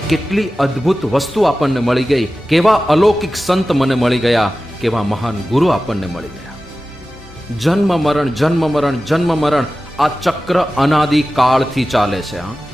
કે કેટલી અદ્ભુત વસ્તુ આપણને મળી ગઈ, કેવા અલૌકિક સંત મને મળી ગયા, કેવા મહાન ગુરુ આપણને મળી ગયા. જન્મ મરણ જન્મ મરણ જન્મ મરણ, આ ચક્ર અનાદિ કાળથી ચાલે છે.